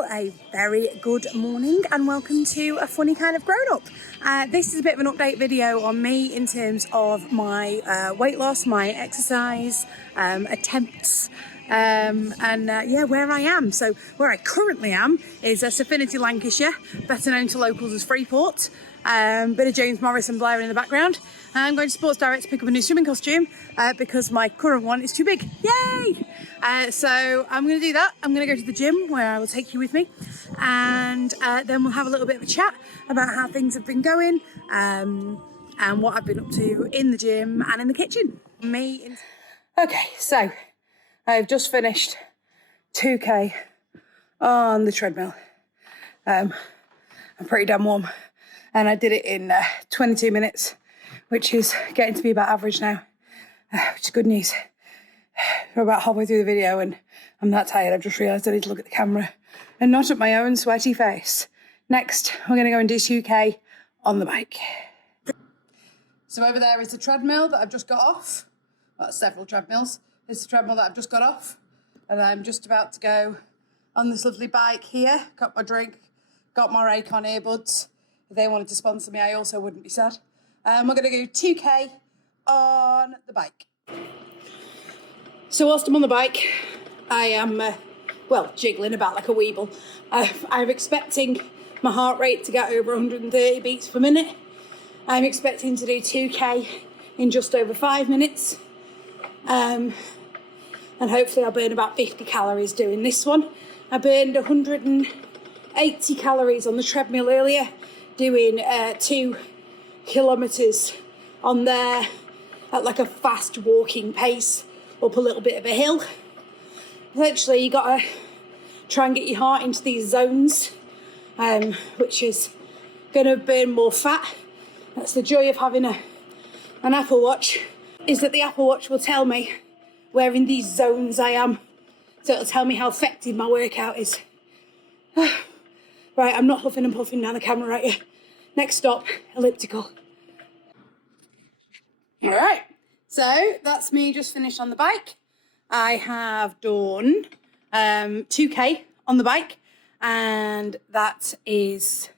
Well, a very good morning and welcome to A Funny Kind of Grown Up. This is a bit of an update video on me in terms of my weight loss, my exercise attempts, yeah, where I am. So where I currently am is Saffinity, Lancashire, better known to locals as Freeport. Bit of James Morrison blaring in the background. I'm going to Sports Direct to pick up a new swimming costume because my current one is too big. Yay! So I'm going to do that. I'm going to go to the gym where I will take you with me, and then we'll have a little bit of a chat about how things have been going and what I've been up to in the gym and in the kitchen. Okay, so I've just finished 2K on the treadmill. I'm pretty damn warm. And I did it in 22 minutes, which is getting to be about average now, which is good news. We're about halfway through the video and I'm that tired. I've just realised I need to look at the camera and not at my own sweaty face. Next, we're going to go and do 2K on the bike. So over there is the treadmill that I've just got off. Well, several treadmills. This is the treadmill that I've just got off. And I'm just about to go on this lovely bike here. Got my drink, got my Raycon earbuds. If they wanted to sponsor me, I also wouldn't be sad. We're going to go 2K on the bike. So whilst I'm on the bike, I am, jiggling about like a weeble. I'm expecting my heart rate to get over 130 beats per minute. I'm expecting to do 2K in just over 5 minutes. And hopefully I'll burn about 50 calories doing this one. I burned 180 calories on the treadmill earlier, doing 2 kilometres on there at like a fast walking pace up a little bit of a hill. Essentially, you gotta try and get your heart into these zones, which is gonna burn more fat. That's the joy of having an Apple Watch, is that the Apple Watch will tell me where in these zones I am. So it'll tell me how effective my workout is. Right, I'm not huffing and puffing down the camera right here. Next stop, elliptical. All right, so that's me just finished on the bike. I have done 2K on the bike, and that is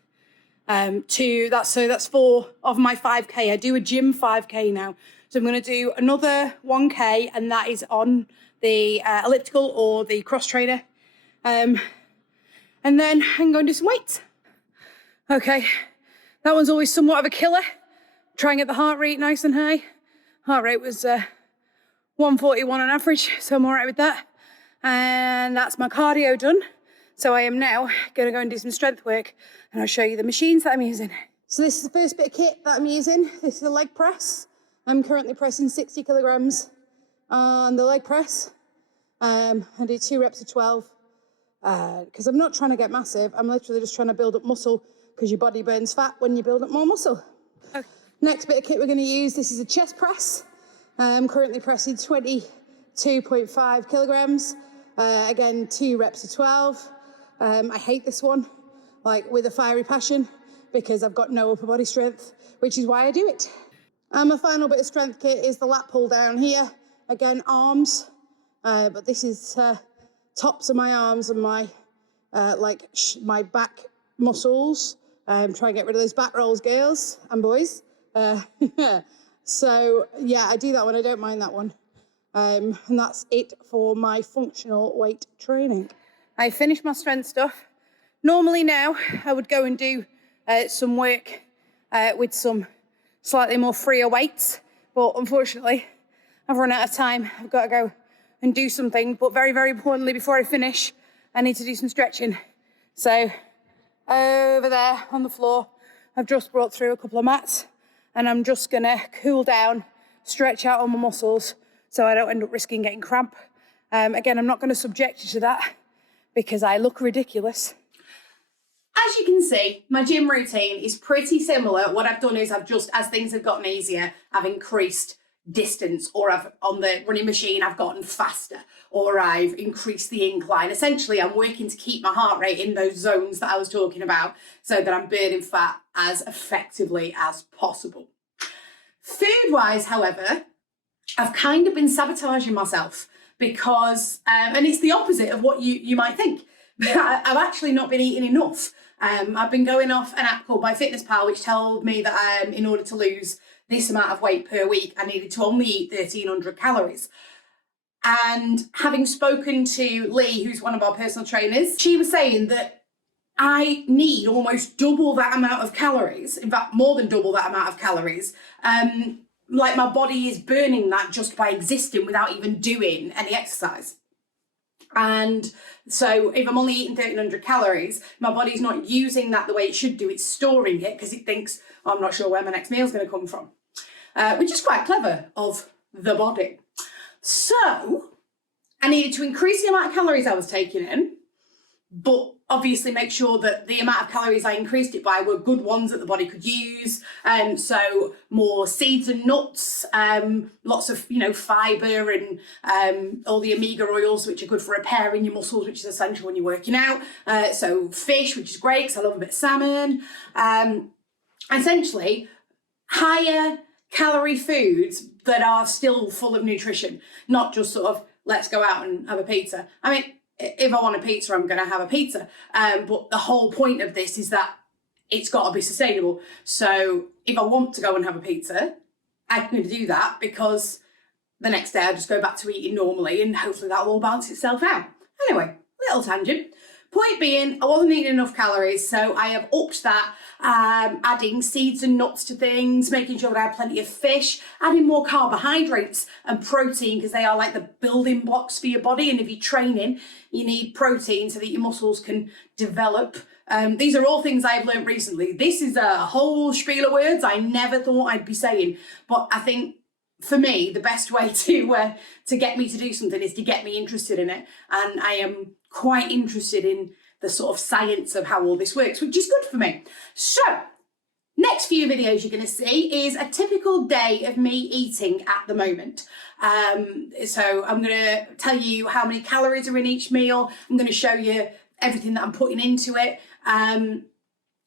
that's 4 of my 5K. I do a gym 5K now, so I'm going to do another 1K, and that is on the elliptical or the cross trainer, and then I'm going to do some weights. Okay. That one's always somewhat of a killer. Try and get the heart rate nice and high. Heart rate was 141 on average, so I'm all right with that. And that's my cardio done. So I am now going to go and do some strength work, and I'll show you the machines that I'm using. So this is the first bit of kit that I'm using. This is a leg press. I'm currently pressing 60 kilograms on the leg press. I do 2 reps of 12 because I'm not trying to get massive. I'm literally just trying to build up muscle, because your body burns fat when you build up more muscle. Okay. Next bit of kit we're going to use, this is a chest press. I'm currently pressing 22.5 kilograms. Again, 2 reps of 12. I hate this one, like with a fiery passion, because I've got no upper body strength, which is why I do it. My final bit of strength kit is the lat pull down here. Again, arms, but this is tops of my arms and my my back muscles. Try and get rid of those back rolls, girls and boys. So yeah, I do that one. I don't mind that one. And that's it for my functional weight training. I finished my strength stuff. Normally now I would go and do some work with some slightly more freer weights, but unfortunately I've run out of time. I've got to go and do something, but very, very importantly, before I finish, I need to do some stretching. So over there on the floor, I've just brought through a couple of mats, and I'm just gonna cool down, stretch out all my muscles so I don't end up risking getting cramp. Again, I'm not gonna subject you to that because I look ridiculous. As you can see, my gym routine is pretty similar. What I've done is I've just, as things have gotten easier, I've increased distance, or I've on the running machine I've gotten faster, or I've increased the incline. Essentially, I'm working to keep my heart rate in those zones that I was talking about, so that I'm burning fat as effectively as possible. Food-wise, however, I've kind of been sabotaging myself because, and it's the opposite of what you might think, I've actually not been eating enough. I've been going off an app called MyFitnessPal, which told me that in order to lose this amount of weight per week, I needed to only eat 1,300 calories. And having spoken to Lee, who's one of our personal trainers, she was saying that I need almost double that amount of calories, in fact, more than double that amount of calories. Like my body is burning that just by existing without even doing any exercise. And so if I'm only eating 1,300 calories, my body's not using that the way it should do. It's storing it because it thinks, oh, I'm not sure where my next meal's going to come from, which is quite clever of the body. So I needed to increase the amount of calories I was taking in, but obviously make sure that the amount of calories I increased it by were good ones that the body could use. So more seeds and nuts, lots of, fibre and all the omega oils, which are good for repairing your muscles, which is essential when you're working out. So fish, which is great because I love a bit of salmon. Essentially, higher calorie foods that are still full of nutrition, not just sort of, let's go out and have a pizza. I mean, if I want a pizza, I'm going to have a pizza. But the whole point of this is that it's got to be sustainable. So if I want to go and have a pizza, I'm going to do that because the next day I just go back to eating normally and hopefully that will all balance itself out. Anyway, little tangent. Point being, I wasn't eating enough calories, so I have upped that, adding seeds and nuts to things, making sure that I have plenty of fish, adding more carbohydrates and protein because they are like the building blocks for your body. And if you're training, you need protein so that your muscles can develop. These are all things I've learned recently. This is a whole spiel of words I never thought I'd be saying, but I think for me, the best way to get me to do something is to get me interested in it. And I am quite interested in the sort of science of how all this works, which is good for me. So, next few videos you're going to see is a typical day of me eating at the moment. So I'm going to tell you how many calories are in each meal. I'm going to show you everything that I'm putting into it. And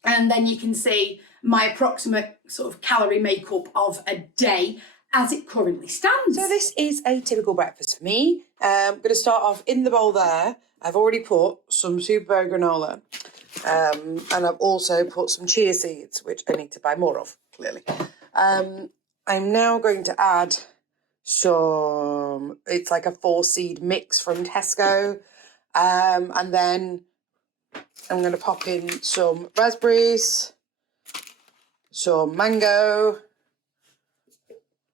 then you can see my approximate sort of calorie makeup of a day as it currently stands. So this is a typical breakfast for me. I'm going to start off in the bowl there. I've already put some Super granola and I've also put some chia seeds, which I need to buy more of, clearly. I'm now going to add some, it's like a 4-seed mix from Tesco. And then I'm going to pop in some raspberries, some mango,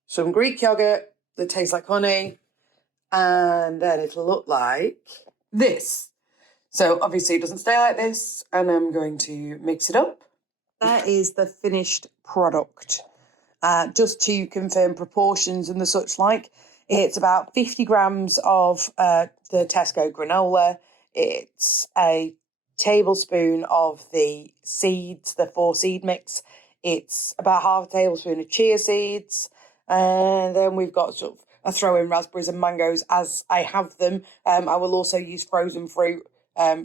some Greek yogurt that tastes like honey, and then it'll look like this. So obviously it doesn't stay like this, and I'm going to mix it up. That is the finished product. Just to confirm proportions and the such like, it's about 50 grams of the Tesco granola. It's a tablespoon of the seeds, the 4-seed mix. It's about half a tablespoon of chia seeds. And then we've got sort of, I throw in raspberries and mangoes as I have them. I will also use frozen fruit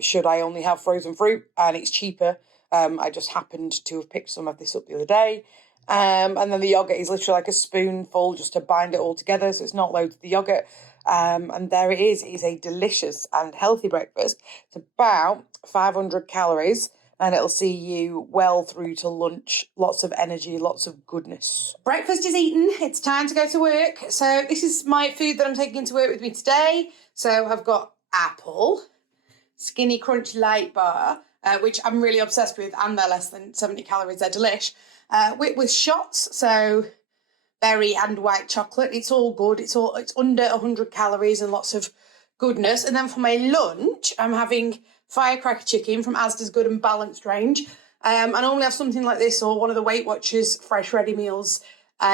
should I only have frozen fruit and it's cheaper. I just happened to have picked some of this up the other day. And then the yogurt is literally like a spoonful just to bind it all together, so it's not loads of the yogurt. And there it is. It is a delicious and healthy breakfast. It's about 500 calories. And it'll see you well through to lunch. Lots of energy, lots of goodness. Breakfast is eaten. It's time to go to work. So this is my food that I'm taking to work with me today. So I've got apple, Skinny Crunch Light Bar, which I'm really obsessed with, and they're less than 70 calories. They're delish. With shots, so berry and white chocolate. It's all good. It's under 100 calories and lots of goodness. And then for my lunch, I'm having firecracker chicken from Asda's Good and Balanced range. I normally have something like this or one of the Weight Watchers fresh ready meals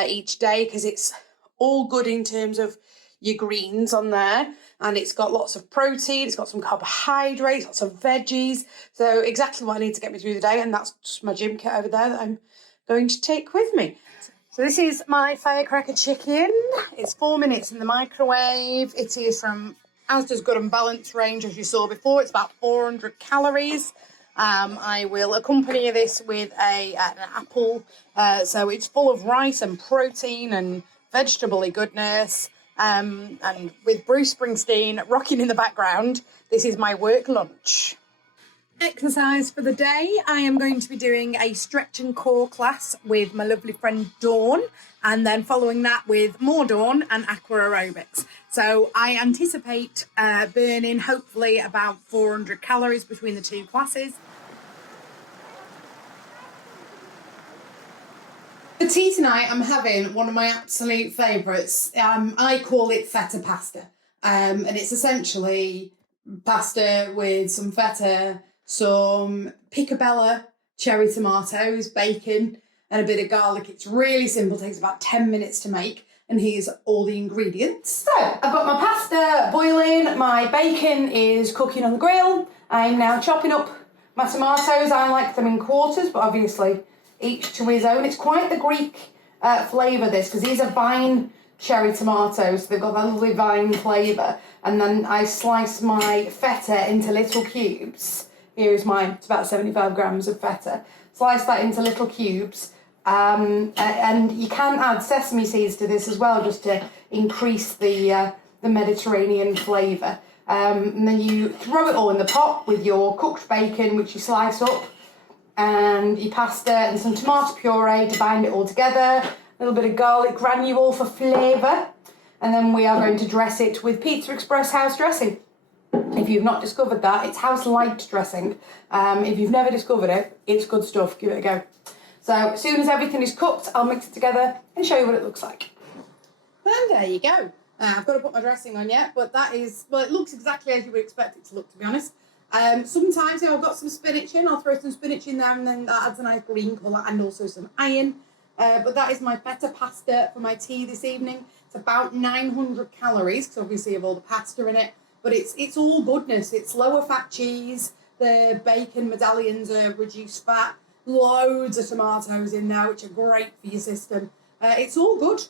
each day because it's all good in terms of your greens on there, and it's got lots of protein, it's got some carbohydrates, lots of veggies, so exactly what I need to get me through the day. And that's just my gym kit over there that I'm going to take with me. So this is my firecracker chicken. It's 4 minutes in the microwave. It is from Asda's Good and Balanced range, as you saw before. It's about 400 calories. I will accompany this with an apple. So it's full of rice and protein and vegetable-y goodness. And with Bruce Springsteen rocking in the background, this is my work lunch. Exercise for the day. I am going to be doing a stretch and core class with my lovely friend Dawn, and then following that with more Dawn and aqua aerobics. So I anticipate burning hopefully about 400 calories between the two classes. For tea tonight, I'm having one of my absolute favourites. I call it Feta Pasta, and it's essentially pasta with some feta, some picobello, cherry tomatoes, bacon, and a bit of garlic. It's really simple, takes about 10 minutes to make, and here's all the ingredients. So, I've got my pasta boiling, my bacon is cooking on the grill. I'm now chopping up my tomatoes. I like them in quarters, but obviously each to his own. It's quite the Greek flavour, this, because these are vine cherry tomatoes. They've got that lovely vine flavour. And then I slice my feta into little cubes. Here's mine. It's about 75 grams of feta. Slice that into little cubes. And you can add sesame seeds to this as well, just to increase the Mediterranean flavour. And then you throw it all in the pot with your cooked bacon, which you slice up, and your pasta and some tomato puree to bind it all together. A little bit of garlic granule for flavour. And then we are going to dress it with Pizza Express house dressing. If you've not discovered that, it's house light dressing. If you've never discovered it, it's good stuff. Give it a go. So as soon as everything is cooked, I'll mix it together and show you what it looks like. And there you go. I've got to put my dressing on yet, but that is, well, it looks exactly as you would expect it to look, to be honest. Sometimes I've got some spinach in, I'll throw some spinach in there, and then that adds a nice green colour and also some iron. But that is my feta pasta for my tea this evening. It's about 900 calories, because obviously of all the pasta in it. But it's all goodness. It's lower fat cheese. The bacon medallions are reduced fat. Loads of tomatoes in there, which are great for your system. It's all good.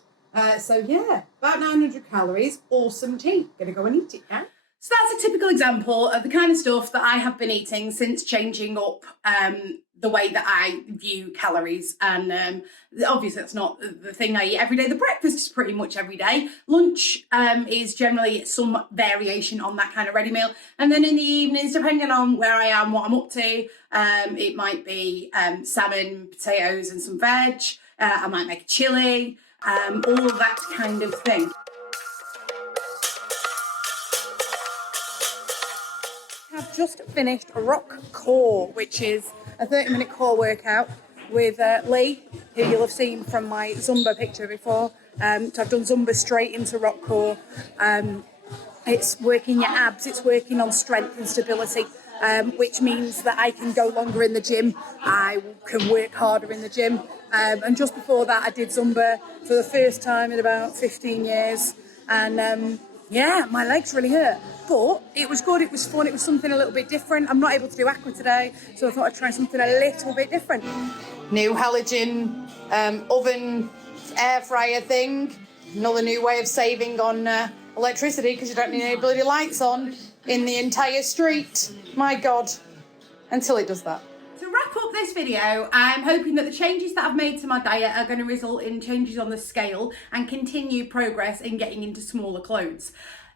So yeah, about 900 calories. Awesome tea. Gonna go and eat it now. So that's a typical example of the kind of stuff that I have been eating since changing up the way that I view calories. And obviously that's not the thing I eat every day. The breakfast is pretty much every day. Lunch is generally some variation on that kind of ready meal. And then in the evenings, depending on where I am, what I'm up to, it might be salmon, potatoes and some veg. I might make a chilli, all of that kind of thing. I've just finished Rock Core, which is a 30-minute core workout with Lee, who you'll have seen from my Zumba picture before. So I've done Zumba straight into Rock Core. It's working your abs, it's working on strength and stability, which means that I can go longer in the gym, I can work harder in the gym. And just before that, I did Zumba for the first time in about 15 years. And yeah, my legs really hurt. But it was good, it was fun, it was something a little bit different. I'm not able to do aqua today, so I thought I'd try something a little bit different. New halogen oven air fryer thing. Another new way of saving on electricity, because you don't need any bloody lights on in the entire street. My God. Until it does that. To wrap up this video, I'm hoping that the changes that I've made to my diet are going to result in changes on the scale and continue progress in getting into smaller clothes.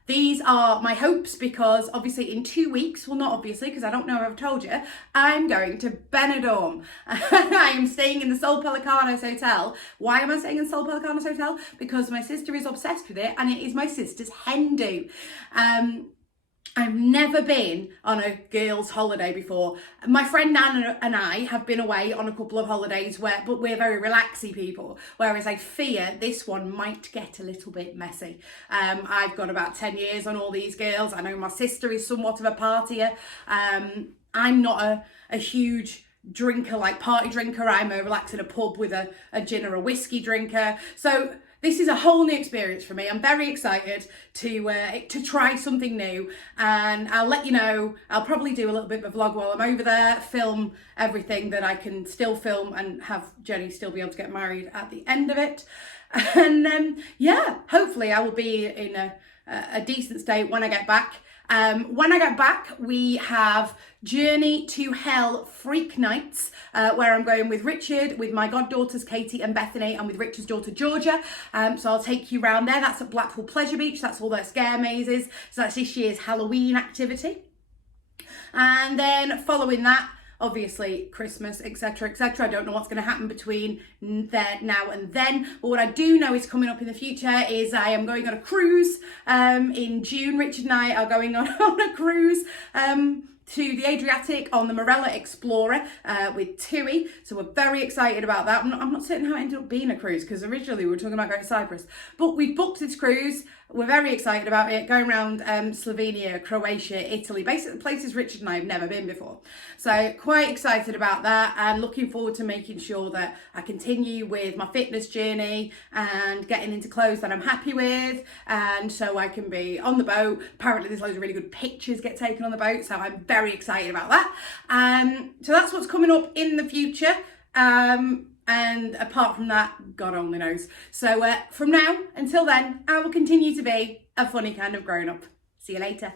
These are my hopes, because obviously in 2 weeks, well not obviously because I don't know if I've told you, I'm going to Benidorm. I am staying in the Sol Pelicanos Hotel. Why am I staying in the Sol Pelicanos Hotel? Because my sister is obsessed with it and it is my sister's hen do. I've never been on a girls' holiday before. My friend Nan and I have been away on a couple of holidays, but we're very relaxy people, whereas I fear this one might get a little bit messy. I've got about 10 years on all these girls. I know my sister is somewhat of a partier. I'm not a huge drinker, like party drinker. I'm a relax in a pub with a gin or a whiskey drinker. So this is a whole new experience for me. I'm very excited to try something new, and I'll let you know. I'll probably do a little bit of a vlog while I'm over there, film everything that I can still film, and have Jenny still be able to get married at the end of it. And yeah, hopefully I will be in a decent state when I get back. When I get back, we have Journey to Hell Freak Nights, where I'm going with Richard, with my goddaughters Katie and Bethany, and with Richard's daughter Georgia. So I'll take you round there. That's at Blackpool Pleasure Beach. That's all their scare mazes. So that's this year's Halloween activity. And then following that, obviously Christmas, etc, etc. I don't know what's going to happen between there now and then, but what I do know is coming up in the future is I am going on a cruise in June. Richard and I are going on a cruise to the Adriatic on the Marella Explorer with TUI. So we're very excited about that. I'm not certain how it ended up being a cruise, because originally we were talking about going to Cyprus. But we've booked this cruise. We're very excited about it. Going around Slovenia, Croatia, Italy, basically places Richard and I have never been before. So quite excited about that, and looking forward to making sure that I continue with my fitness journey and getting into clothes that I'm happy with, and so I can be on the boat. Apparently there's loads of really good pictures get taken on the boat, so I'm very excited about that. So that's what's coming up in the future. And apart from that, God only knows. So from now until then, I will continue to be a funny kind of grown-up. See you later.